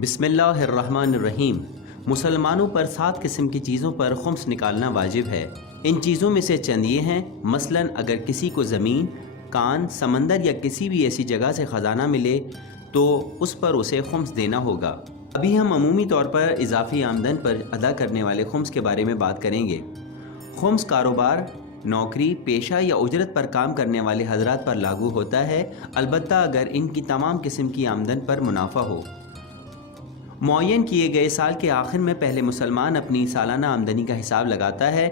बिस्मिल्लाहिर्रहमानिर्रहीम। मुसलमानों पर 7 किस्म की चीज़ों पर खुम्स निकालना वाजिब है। इन चीज़ों में से चंद ये हैं। मसलन अगर किसी को ज़मीन, कान, समंदर या किसी भी ऐसी जगह से ख़जाना मिले तो उस पर उसे खुम्स देना होगा। अभी हम अमूमी तौर पर इजाफ़ी आमदन पर अदा करने वाले खुम्स के बारे में बात करेंगे। खुम्स कारोबार, नौकरी, पेशा या उजरत पर काम करने वाले हजरात पर लागू होता है, अलबत्ता अगर इनकी तमाम किस्म की आमदन पर मुनाफा हो। मुअय्यन किए गए साल के आखिर में पहले मुसलमान अपनी सालाना आमदनी का हिसाब लगाता है,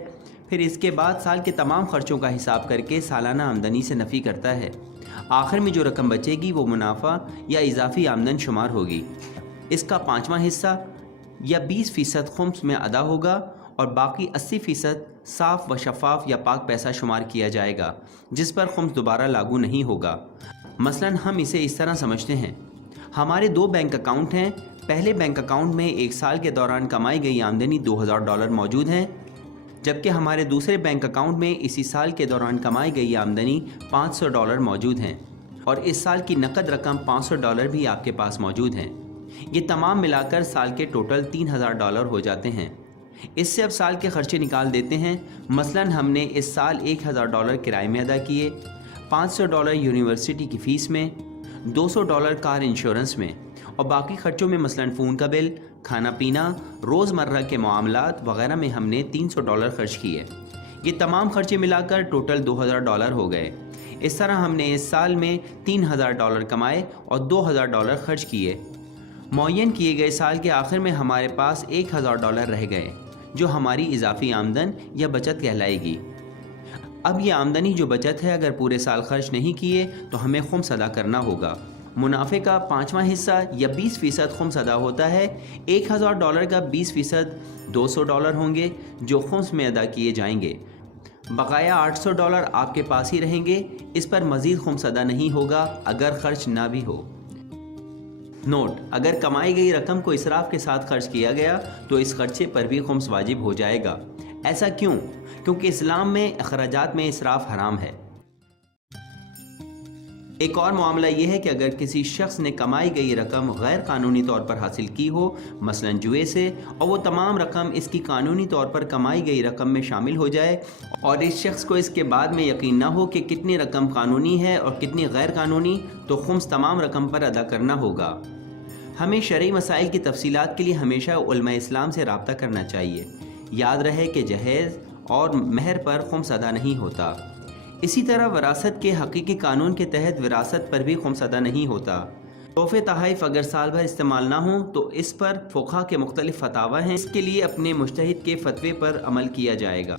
फिर इसके बाद साल के तमाम खर्चों का हिसाब करके सालाना आमदनी से नफ़ी करता है। आखिर में जो रकम बचेगी वो मुनाफा या इजाफ़ी आमदन शुमार होगी। इसका 5वां हिस्सा या 20% खुम्स में अदा होगा और बाकी 80% साफ़ व शफ़ाफ या पाक पैसा शुमार किया जाएगा, जिस पर खुम्स दोबारा लागू नहीं होगा। मसलन हम इसे इस तरह समझते हैं, हमारे 2 बैंक अकाउंट हैं। पहले बैंक अकाउंट में एक साल के दौरान कमाई गई आमदनी $2000 मौजूद है, जबकि हमारे दूसरे बैंक अकाउंट में इसी साल के दौरान कमाई गई आमदनी $500 मौजूद हैं और इस साल की नकद रकम $500 भी आपके पास मौजूद हैं। ये तमाम मिलाकर साल के टोटल $3000 हो जाते हैं। इससे अब साल के खर्चे निकाल देते हैं। मसलन हमने इस साल $1000 किराए में अदा किए, $500 यूनिवर्सिटी की फ़ीस में, $200 कार इंश्योरेंस में और बाकी खर्चों में मसलन फ़ोन का बिल, खाना पीना, रोज़मर्रा के मामलात वगैरह में हमने $300 खर्च किए। ये तमाम खर्चे मिलाकर टोटल $2000 हो गए। इस तरह हमने इस साल में $3000 कमाए और $2000 खर्च किए। मुअय्यन किए गए साल के आखिर में हमारे पास $1000 रह गए, जो हमारी इजाफ़ी आमदन या बचत कहलाएगी। अब ये आमदनी जो बचत है, अगर पूरे साल खर्च नहीं किए तो हमें खुम्स अदा करना होगा। मुनाफे का 5वां हिस्सा या 20% खुम्स अदा होता है। $1000 का 20% $200 होंगे, जो खुम्स में अदा किए जाएंगे। बकाया $800 आपके पास ही रहेंगे। इस पर मज़ीद खुम्स अदा नहीं होगा अगर खर्च ना भी हो। नोट: अगर कमाई गई रकम को इसराफ के साथ खर्च किया गया तो इस खर्चे पर भी खुम्स वाजिब हो जाएगा। ऐसा क्यों? क्योंकि इस्लाम में अखराजात में इसराफ हराम है। एक और मामला यह है कि अगर किसी शख्स ने कमाई गई रकम गैर कानूनी तौर पर हासिल की हो, मसलन जुए से, और वो तमाम रकम इसकी कानूनी तौर पर कमाई गई रकम में शामिल हो जाए और इस शख्स को इसके बाद में यकीन ना हो कि कितनी रकम कानूनी है और कितनी गैर कानूनी, तो खुम्स तमाम रकम पर अदा करना होगा। हमें शरई मसाइल की तफसीलात के लिए हमेशा उलमा इस्लाम से रब्ता करना चाहिए। याद रहे कि जहेज़ और महर पर खुम्स अदा नहीं होता। इसी तरह विरासत के हकीकी कानून के तहत विरासत पर भी खुम्स अदा नहीं होता। तोहफ़े तहाइफ अगर साल भर इस्तेमाल ना हो तो इस पर फ़ुक़हा के मुख्तलिफ़ फ़तावा हैं। इसके लिए अपने मुज्तहिद के फ़तवे पर अमल किया जाएगा।